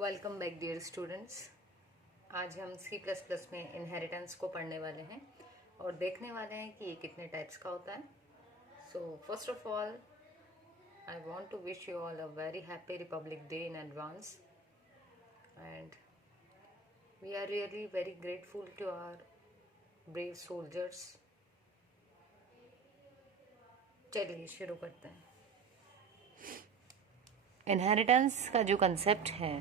Welcome back dear students. आज हम C++ में इनहेरिटेंस को पढ़ने वाले हैं और देखने वाले हैं कि ये कितने टाइप्स का होता है। So first of all I want to wish you all a very happy Republic Day in advance and we are really very grateful to our brave soldiers. चलिए शुरू करते हैं। इनहेरिटेंस का जो कंसेप्ट है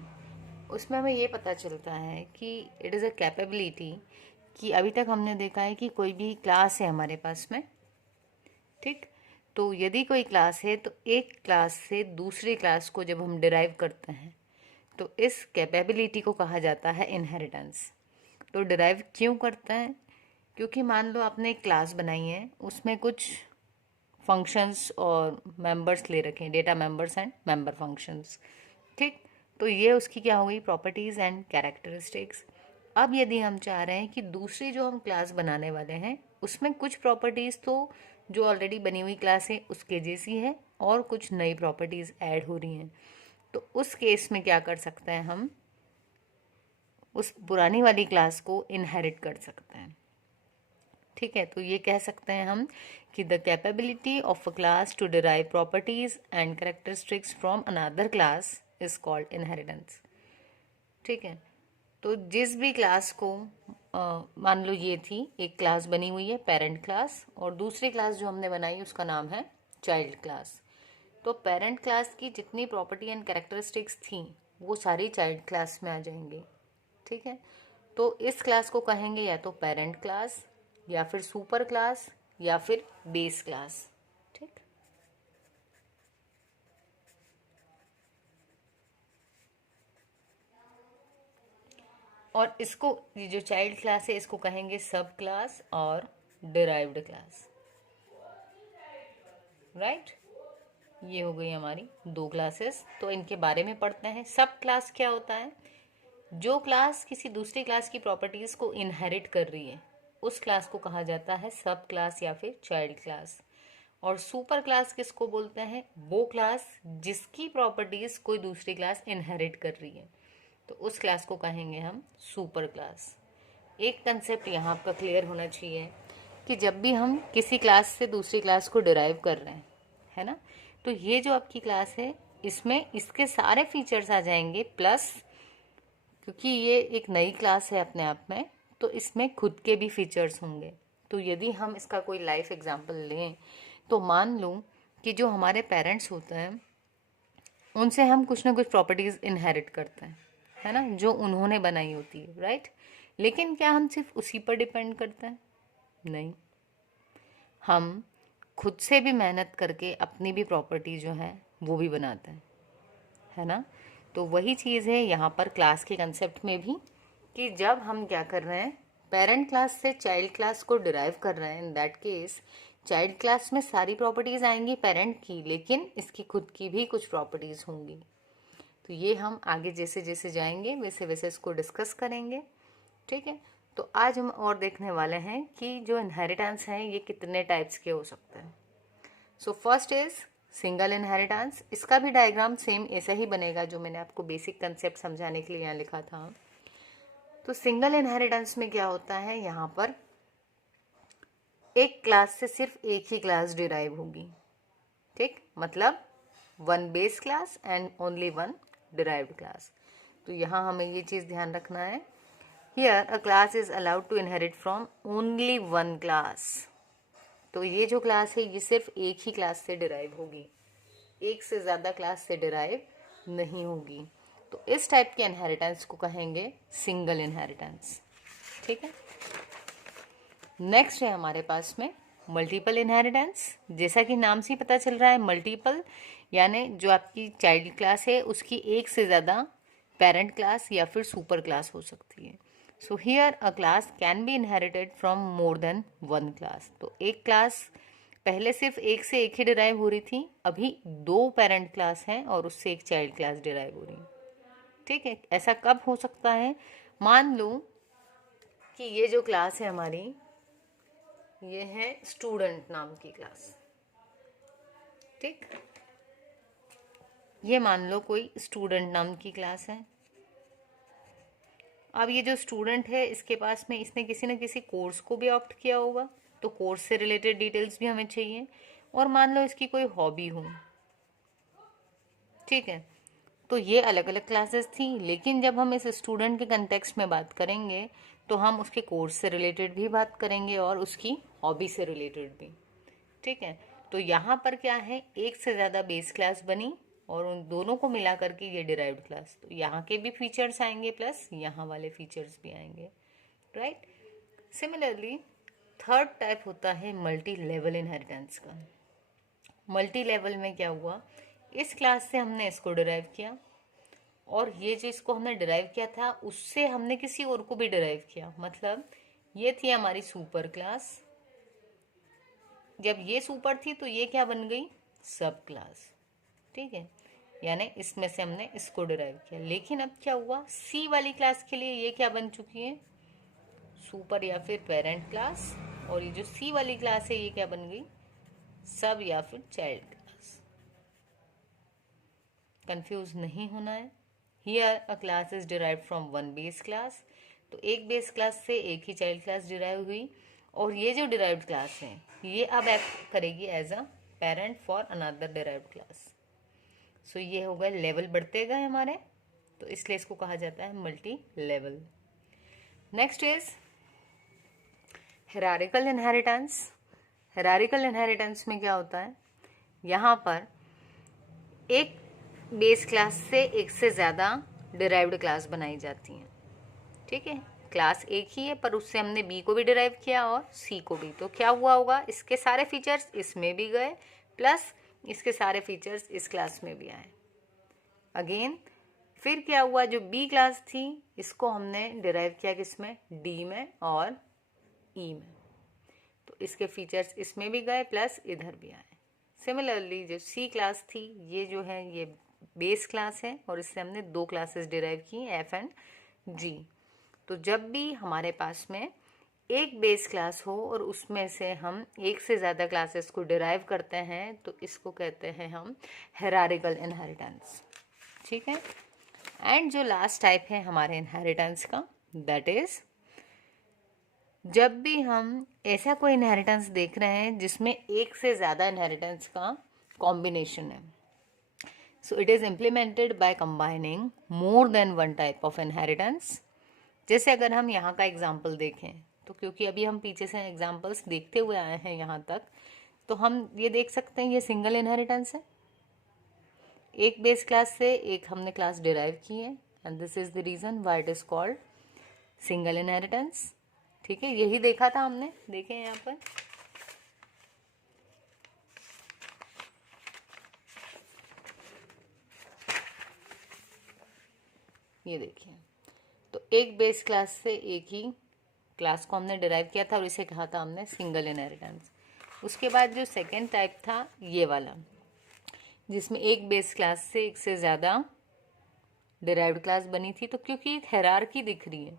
उसमें हमें ये पता चलता है कि इट इज़ अ कैपेबिलिटी कि अभी तक हमने देखा है कि कोई भी क्लास है हमारे पास में, ठीक। तो यदि कोई क्लास है तो एक क्लास से दूसरी क्लास को जब हम डिराइव करते हैं तो इस कैपेबिलिटी को कहा जाता है इनहेरिटेंस। तो डिराइव क्यों करते हैं? क्योंकि मान लो आपने एक क्लास बनाई है, उसमें कुछ फंक्शंस और मेंबर्स ले रखे हैं, data members and member functions, ठीक। तो ये उसकी क्या हो गई, प्रॉपर्टीज़ एंड कैरेक्टरिस्टिक्स। अब यदि हम चाह रहे हैं कि दूसरी जो हम क्लास बनाने वाले हैं उसमें कुछ प्रॉपर्टीज़ तो जो ऑलरेडी बनी हुई क्लास है उसके जैसी है और कुछ नई प्रॉपर्टीज़ ऐड हो रही हैं, तो उस केस में क्या कर सकते हैं, हम उस पुरानी वाली क्लास को इनहेरिट कर सकते हैं, ठीक है। तो ये कह सकते हैं हम कि the capability of a class to derive properties and characteristics from another class is called inheritance, ठीक है। तो जिस भी क्लास को मान लो ये थी, एक क्लास बनी हुई है पेरेंट क्लास और दूसरी क्लास जो हमने बनाई उसका नाम है चाइल्ड क्लास। तो पेरेंट क्लास की जितनी प्रॉपर्टी एंड कैरेक्टरिस्टिक्स थी वो सारी चाइल्ड क्लास में आ जाएंगी, ठीक है। तो इस क्लास को कहेंगे या तो पेरेंट क्लास या फिर सुपर क्लास या फिर बेस क्लास, ठीक। और इसको, ये जो चाइल्ड क्लास है इसको कहेंगे सब क्लास और डिराइव्ड क्लास, राइट। ये हो गई हमारी दो क्लासेस। तो इनके बारे में पढ़ते हैं। सब क्लास क्या होता है? जो क्लास किसी दूसरी क्लास की प्रॉपर्टीज को इनहेरिट कर रही है उस क्लास को कहा जाता है सब क्लास या फिर चाइल्ड क्लास। और सुपर क्लास किसको बोलते हैं? वो क्लास जिसकी प्रॉपर्टीज कोई दूसरी क्लास इनहेरिट कर रही है, तो उस क्लास को कहेंगे हम सुपर क्लास। एक कंसेप्ट यहाँ पर क्लियर होना चाहिए कि जब भी हम किसी क्लास से दूसरी क्लास को डिराइव कर रहे हैं, है ना, तो ये जो आपकी क्लास है इसमें इसके सारे फीचर्स आ जाएंगे, प्लस क्योंकि ये एक नई क्लास है अपने आप में तो इसमें खुद के भी फीचर्स होंगे। तो यदि हम इसका कोई लाइफ एग्जांपल लें तो मान लो कि जो हमारे पेरेंट्स होते हैं उनसे हम कुछ ना कुछ प्रॉपर्टीज इनहेरिट करते हैं, है ना, जो उन्होंने बनाई होती है, राइट। लेकिन क्या हम सिर्फ उसी पर डिपेंड करते हैं? नहीं, हम खुद से भी मेहनत करके अपनी भी प्रॉपर्टी जो है वो भी बनाते हैं, है ना। तो वही चीज़ है यहाँ पर क्लास के कंसेप्ट में भी कि जब हम क्या कर रहे हैं, पेरेंट क्लास से चाइल्ड क्लास को डिराइव कर रहे हैं, in that case child class में सारी प्रॉपर्टीज़ आएंगी पेरेंट की, लेकिन इसकी खुद की भी कुछ प्रॉपर्टीज़ होंगी। तो ये हम आगे जैसे जैसे जाएंगे वैसे वैसे इसको डिस्कस करेंगे, ठीक है। तो आज हम और देखने वाले हैं कि जो इनहेरिटेंस है ये कितने टाइप्स के हो सकते हैं। So first is single inheritance. इसका भी डायग्राम सेम ऐसा ही बनेगा जो मैंने आपको बेसिक कंसेप्ट समझाने के लिए यहाँ लिखा था। तो सिंगल इनहेरिटेंस में क्या होता है, यहाँ पर एक क्लास से सिर्फ एक ही क्लास डिराइव होगी, ठीक। मतलब one base class and only one derived class. तो यहाँ हमें ये चीज़ ध्यान रखना है, here a class is allowed to inherit from only one class. तो ये जो क्लास है ये सिर्फ एक ही क्लास से डिराइव होगी, एक से ज़्यादा क्लास से डिराइव नहीं होगी। तो इस टाइप के इनहेरिटेंस को कहेंगे सिंगल इनहेरिटेंस, ठीक है। नेक्स्ट है हमारे पास में मल्टीपल इनहेरिटेंस। जैसा कि नाम से ही पता चल रहा है, मल्टीपल यानी जो आपकी चाइल्ड क्लास है उसकी एक से ज़्यादा पेरेंट क्लास या फिर सुपर क्लास हो सकती है। So here a class can be inherited from more than one class. तो एक क्लास पहले सिर्फ एक से एक ही डिराइव हो रही थी, अभी दो पेरेंट क्लास हैं और उससे एक चाइल्ड क्लास डिराइव हो रही है, ठीक है। ऐसा कब हो सकता है? मान लो कि ये जो क्लास है हमारी, ये है स्टूडेंट नाम की क्लास, ठीक। ये मान लो कोई स्टूडेंट नाम की क्लास है, अब ये जो स्टूडेंट है इसके पास में इसने किसी न किसी कोर्स को भी ऑप्ट किया होगा, तो कोर्स से रिलेटेड डिटेल्स भी हमें चाहिए। और मान लो इसकी कोई हॉबी हो, ठीक है, तो ये अलग अलग क्लासेस थी, लेकिन जब हम इस स्टूडेंट के कंटेक्स्ट में बात करेंगे तो हम उसके कोर्स से रिलेटेड भी बात करेंगे और उसकी हॉबी से रिलेटेड भी, ठीक है। तो यहाँ पर क्या है, एक से ज़्यादा बेस क्लास बनी और उन दोनों को मिला करके ये डिराइव्ड क्लास, तो यहाँ के भी फीचर्स आएंगे प्लस यहाँ वाले फीचर्स भी आएंगे, राइट। सिमिलरली थर्ड टाइप होता है मल्टी लेवल इनहेरिटेंस का। मल्टी लेवल में क्या हुआ, इस क्लास से हमने इसको डिराइव किया और ये जो इसको हमने डिराइव किया था उससे हमने किसी और को भी डिराइव किया, मतलब ये थी हमारी सुपर क्लास। जब ये सुपर थी तो ये क्या बन गई, सब क्लास, ठीक है, यानी इसमें से हमने इसको डिराइव किया। लेकिन अब क्या हुआ, सी वाली क्लास के लिए ये क्या बन चुकी है, सुपर या फिर पेरेंट क्लास, और ये जो सी वाली क्लास है ये क्या बन गई, सब या फिर चाइल्ड क्लास। कंफ्यूज नहीं होना है। Here a class is derived from one base class, तो एक बेस क्लास से एक ही चाइल्ड क्लास डिराइव हुई, और ये जो डिराइव्ड क्लास है ये अब एक्ट करेगी as a parent for another derived class. So ये हो गए, लेवल बढ़ते गए हमारे, तो इसलिए इसको कहा जाता है multi level. Next is hierarchical inheritance. Hierarchical inheritance में क्या होता है, यहाँ पर एक बेस क्लास से एक से ज़्यादा डिराइव्ड क्लास बनाई जाती हैं, ठीक है। क्लास एक ही है पर उससे हमने बी को भी डिराइव किया और सी को भी, तो क्या हुआ होगा, इसके सारे फीचर्स इसमें भी गए प्लस इसके सारे फीचर्स इस क्लास में भी आए। अगेन फिर क्या हुआ, जो बी क्लास थी इसको हमने डिराइव किया किसमें, डी में और ई में, तो इसके फीचर्स इसमें भी गए प्लस इधर भी आए। सिमिलरली जो सी क्लास थी ये जो है ये बेस क्लास है और इससे हमने दो क्लासेस डिराइव की, एफ एंड जी। तो जब भी हमारे पास में एक बेस क्लास हो और उसमें से हम एक से ज़्यादा क्लासेस को डिराइव करते हैं तो इसको कहते हैं हम हायरार्किकल इनहेरिटेंस, ठीक है। एंड जो लास्ट टाइप है हमारे इनहेरिटेंस का, दैट इज जब भी हम ऐसा कोई इनहेरिटेंस देख रहे हैं जिसमें एक से ज़्यादा इनहेरिटेंस का कॉम्बिनेशन है, so it is implemented by combining more than one type of inheritance. जैसे अगर हम यहाँ का एग्जाम्पल देखें तो क्योंकि अभी हम पीछे से एग्जाम्पल्स देखते हुए आए हैं यहाँ तक, तो हम ये देख सकते हैं ये सिंगल इनहेरिटेंस है, एक बेस क्लास से एक हमने क्लास डिराइव की है, and this is the reason why it is called single inheritance, ठीक है। यही देखा था हमने, देखें यहाँ पर ये देखिए, तो एक बेस क्लास से एक ही क्लास को हमने डिराइव किया था और इसे कहा था हमने सिंगल इनहेरिटेंस। उसके बाद जो सेकेंड टाइप था ये वाला, जिसमें एक बेस क्लास से एक से ज़्यादा डिराइव्ड क्लास बनी थी, तो क्योंकि एक हायरार्की दिख रही है,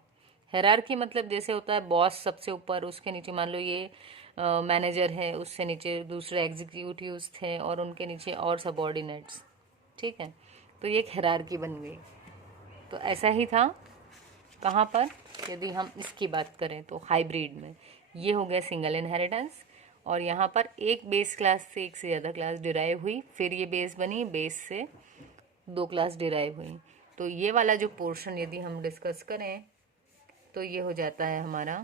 हायरार्की मतलब जैसे होता है बॉस सबसे ऊपर, उसके नीचे मान लो ये मैनेजर है, उससे नीचे दूसरे एग्जीक्यूटिव्स थे और उनके नीचे और सबॉर्डिनेट्स, ठीक है, तो ये एक हायरार्की बन गई। तो ऐसा ही था कहाँ पर, यदि हम इसकी बात करें तो हाइब्रिड में ये हो गया सिंगल इनहेरिटेंस, और यहाँ पर एक बेस क्लास से एक से ज़्यादा क्लास डिराइव हुई, फिर ये बेस बनी, बेस से दो क्लास डिराइव हुई। तो ये वाला जो पोर्शन यदि हम डिस्कस करें तो ये हो जाता है हमारा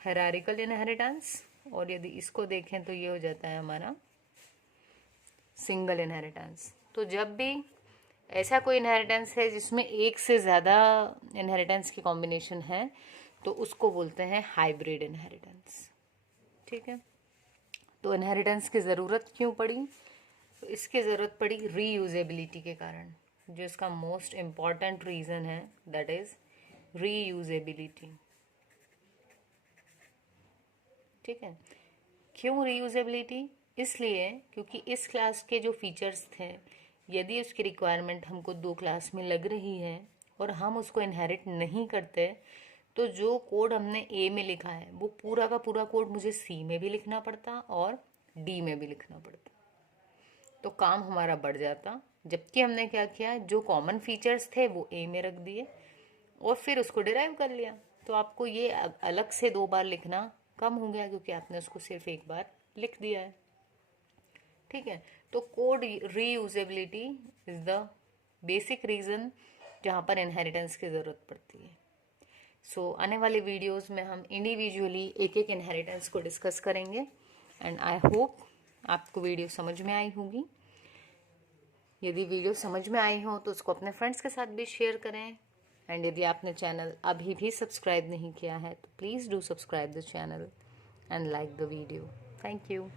हायरार्किकल इनहेरिटेंस, और यदि इसको देखें तो ये हो जाता है हमारा सिंगल इनहेरिटेंस। तो जब भी ऐसा कोई इनहेरिटेंस है जिसमें एक से ज़्यादा इनहेरिटेंस की कॉम्बिनेशन है तो उसको बोलते हैं हाइब्रिड इनहेरिटेंस, ठीक है। तो इनहेरिटेंस की ज़रूरत क्यों पड़ी, तो इसकी ज़रूरत पड़ी रीयूजेबिलिटी के कारण। जो इसका मोस्ट इम्पॉर्टेंट रीज़न है दैट इज़ रीयूजेबिलिटी, ठीक है। क्यों रीयूजेबिलिटी, इसलिए क्योंकि इस क्लास के जो फीचर्स थे यदि उसकी रिक्वायरमेंट हमको दो क्लास में लग रही है और हम उसको इनहेरिट नहीं करते तो जो कोड हमने ए में लिखा है वो पूरा का पूरा कोड मुझे सी में भी लिखना पड़ता और डी में भी लिखना पड़ता, तो काम हमारा बढ़ जाता। जबकि हमने क्या किया, जो कॉमन फीचर्स थे वो ए में रख दिए, और फिर उसको डिराइव कर लिया। तो आपको ये अलग से 2 बार लिखना कम हो गया, क्योंकि आपने उसको सिर्फ एक बार लिख दिया है। ठीक है, तो code reusability is the basic reason जहाँ पर इनहेरिटेंस की ज़रूरत पड़ती है। सो आने वाले वीडियोस में हम इंडिविजुअली एक एक इनहेरिटेंस को डिस्कस करेंगे। एंड आई होप आपको वीडियो समझ में आई होगी। यदि वीडियो समझ में आई हो तो उसको अपने फ्रेंड्स के साथ भी शेयर करें। एंड यदि आपने चैनल अभी भी सब्सक्राइब नहीं किया है तो please do subscribe the channel and like the video. Thank you.